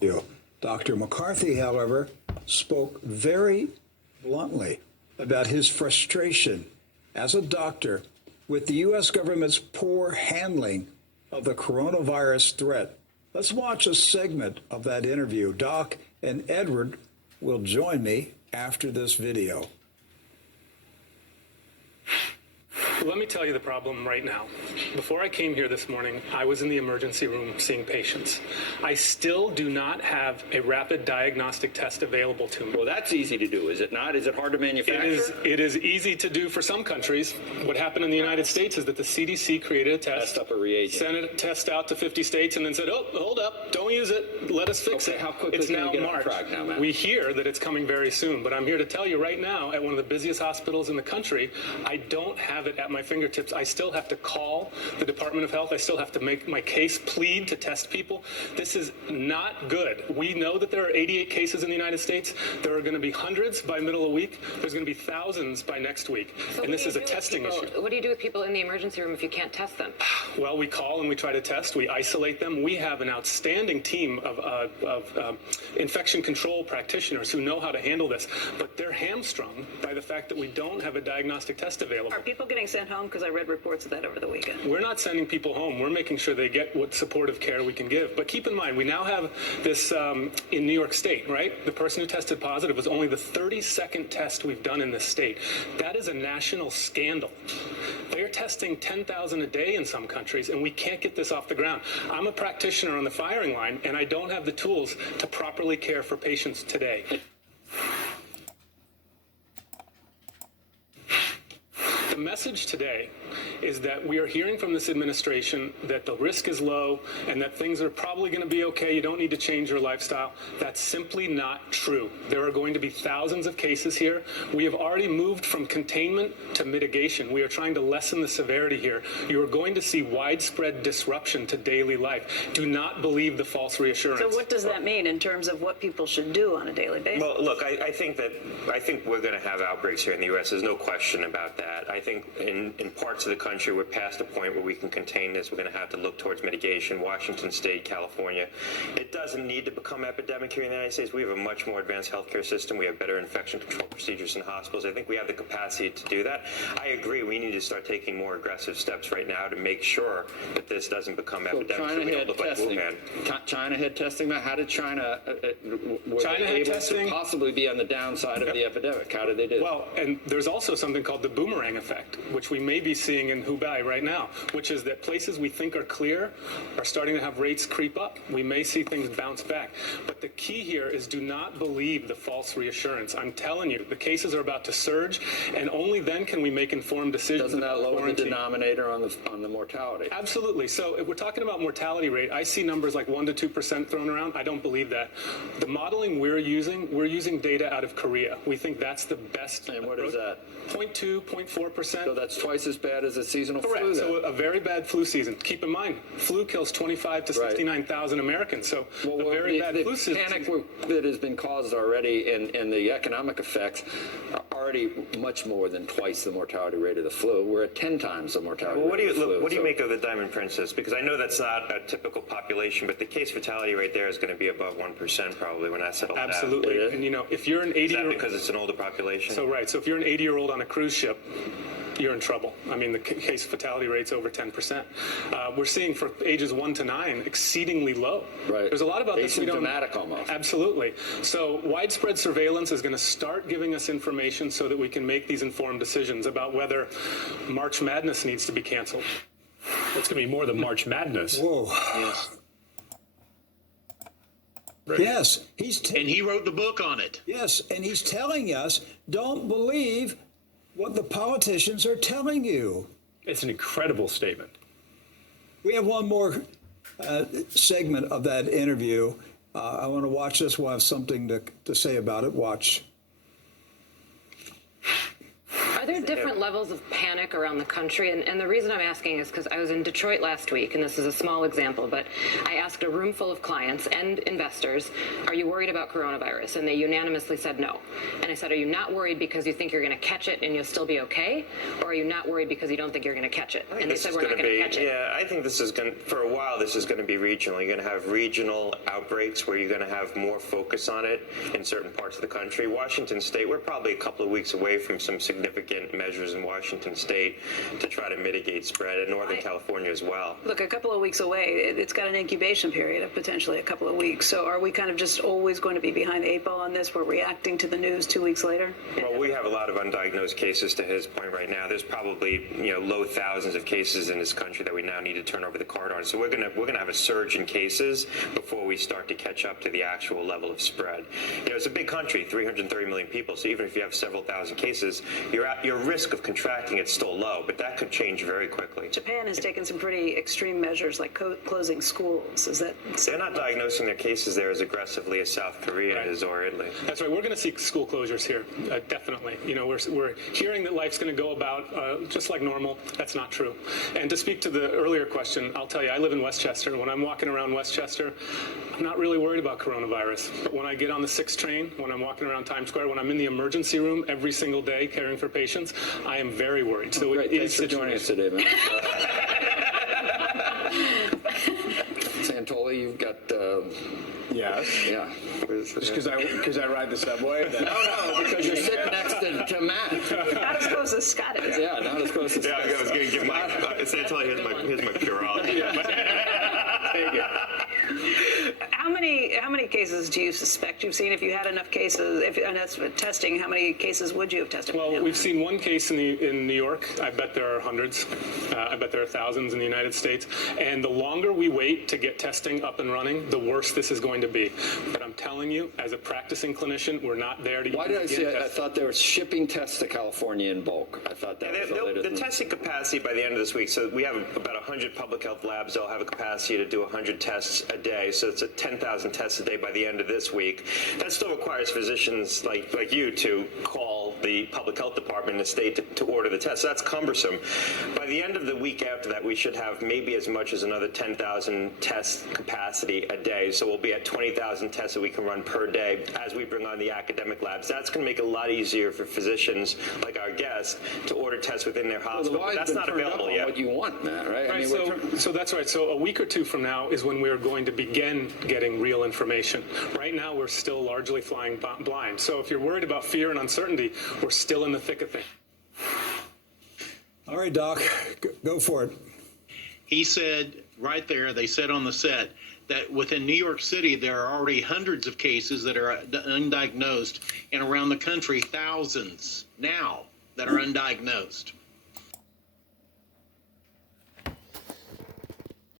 you. Dr. McCarthy, however, spoke very bluntly about his frustration as a doctor with the U.S. government's poor handling of the coronavirus threat. Let's watch a segment of that interview. Doc and Edward will join me after this video. Let me tell you the problem right now. Before I came here this morning, I was in the emergency room seeing patients. I still do not have a rapid diagnostic test available to me. Well, that's easy to do, is it not? Is it hard to manufacture? It is easy to do for some countries. What happened in the United States is that the CDC created a test, Up a reagent. sent a test out to 50 states, and then said, oh, hold up, don't use it, let us fix it. How quickly it's can now we get on March. track now, Matt? We hear that it's coming very soon, but I'm here to tell you right now, at one of the busiest hospitals in the country, I don't have it at my fingertips. I still have to call the Department of Health. I still have to make my case plead to test people. This is not good. We know that there are 88 cases in the United States. There are going to be hundreds by middle of the week. There's going to be thousands by next week. So and this is a testing issue. What do you do with people in the emergency room if you can't test them? Well, we call and we try to test. We isolate them. We have an outstanding team of infection control practitioners who know how to handle this. But they're hamstrung by the fact that we don't have a diagnostic test available. Are people getting sent home? Because I read reports of that over the weekend. We're not sending people home. We're making sure they get what supportive care we can give. But keep in mind, we now have this in New York State, right? The person who tested positive was only the 32nd test we've done in this state. That is a national scandal. They're testing 10,000 a day in some countries, and we can't get this off the ground. I'm a practitioner on the firing line, and I don't have the tools to properly care for patients today. The message today is that we are hearing from this administration that the risk is low and that things are probably going to be okay. You don't need to change your lifestyle. That's simply not true. There are going to be thousands of cases here. We have already moved from containment to mitigation. We are trying to lessen the severity here. You are going to see widespread disruption to daily life. Do not believe the false reassurance. So what does that mean in terms of what people should do on a daily basis? Well, look, I think we're going to have outbreaks here in the U.S. There's no question about that. I think in parts of the country, we're past a point where we can contain this. We're going to have to look towards mitigation. Washington State, California. It doesn't need to become epidemic here in the United States. We have a much more advanced healthcare system. We have better infection control procedures in hospitals. I think we have the capacity to do that. I agree. We need to start taking more aggressive steps right now to make sure that this doesn't become epidemic. China had testing. China had testing. How did China? China had testing. To possibly be on the downside of the epidemic. How did they do it? Well, and there's also something called the boomerang effect, which we may be seeing in Hubei right now, which is that places we think are clear are starting to have rates creep up. We may see things bounce back. But the key here is do not believe the false reassurance. I'm telling you, the cases are about to surge, and only then can we make informed decisions. Doesn't that lower the denominator on the mortality? Absolutely. So if we're talking about mortality rate, I see numbers like 1% to 2% thrown around. I don't believe that. The modeling we're using data out of Korea. We think that's the best. And what is that? 0.2, 0.4%. So that's twice as bad as a seasonal Correct. flu. So a very bad flu season. Keep in mind, flu kills 25 to 69,000 Americans. So a very bad flu season. The panic that has been caused already and the economic effects are already much more than twice the mortality rate of the flu. We're at 10 times the mortality rate of the flu. What do you make of the Diamond Princess? Because I know that's not a typical population, but the case fatality rate there is going to be above 1% probably when I settle that. Absolutely. And if you're an 80-year-old, because it's an older population. So if you're an 80-year-old on a cruise ship, you're in trouble. I mean, the case fatality rate's over 10%. We're seeing for ages 1 to 9 exceedingly low. Right. There's a lot about this we don't. Asymptomatic almost. Absolutely. So widespread surveillance is going to start giving us information so that we can make these informed decisions about whether March Madness needs to be canceled. It's going to be more than March Madness. Whoa. Yes. Yes, and he wrote the book on it. Yes, and he's telling us, don't believe what the politicians are telling you. It's an incredible statement. We have one more segment of that interview. I want to watch this. We'll have something to say about it. Watch. Are there different levels of panic around the country? And the reason I'm asking is because I was in Detroit last week, and this is a small example, but I asked a room full of clients and investors, are you worried about coronavirus? And they unanimously said no. And I said, are you not worried because you think you're going to catch it and you'll still be okay? Or are you not worried because you don't think you're going to catch it? And they said, we're not going to catch it. Yeah, I think this is going to, for a while, this is going to be regional. You're going to have regional outbreaks where you're going to have more focus on it in certain parts of the country. Washington State, we're probably a couple of weeks away from some significant measures in Washington State to try to mitigate spread, and Northern California as well. Look, a couple of weeks away, it's got an incubation period of potentially a couple of weeks. So are we kind of just always going to be behind the 8 ball on this? We're reacting to the news 2 weeks later? Well, we have a lot of undiagnosed cases to his point right now. There's probably, low thousands of cases in this country that we now need to turn over the card on. So we're gonna have a surge in cases before we start to catch up to the actual level of spread. It's a big country, 330 million people. So even if you have several thousand cases, your risk of contracting it's still low, but that could change very quickly. Japan has taken some pretty extreme measures like closing schools. Is that? They're not diagnosing their cases there as aggressively as South Korea is or Italy. That's right. We're going to see school closures here, definitely. We're hearing that life's going to go about just like normal. That's not true. And to speak to the earlier question, I'll tell you, I live in Westchester. When I'm walking around Westchester, I'm not really worried about coronavirus. But when I get on the 6 train, when I'm walking around Times Square, when I'm in the emergency room every single day caring for patients, I am very worried. So Great. Thanks for joining us today, man. Santoli, you've got. Yes. Yeah. Just because I ride the subway? No, because you're sitting next to Matt. Not as close as Scott is. Yeah, not as close as Yeah, I was going to give my Santoli. Here's my Purology. Thank you. How many cases do you suspect you've seen? If you had enough cases, and that's testing, how many cases would you have tested? Well, we've seen one case in New York. I bet there are hundreds. I bet there are thousands in the United States. And the longer we wait to get testing up and running, the worse this is going to be. But I'm telling you, as a practicing clinician, we're not there to. Why did I say I thought they were shipping tests to California in bulk? I thought that was the testing capacity by the end of this week. So we have about 100 public health labs. They'll have a capacity to do 100 tests a day. So it's at 10,000 tests a day by the end of this week. That still requires physicians like you to call the public health department in the state to order the test. So that's cumbersome. By the end of the week after that, we should have maybe as much as another 10,000 test capacity a day. So we'll be at 20,000 tests that we can run per day as we bring on the academic labs. That's going to make it a lot easier for physicians like our guest to order tests within their hospital. Well, that's not available yet. What you want, Matt, right? Right, so that's right. So a week or two from now is when we're going to begin getting real information. Right now, we're still largely flying blind. So if you're worried about fear and uncertainty, we're still in the thick of things. All right, Doc, go for it. He said right there, they said on the set, that within New York City, there are already hundreds of cases that are undiagnosed, and around the country, thousands now that are undiagnosed.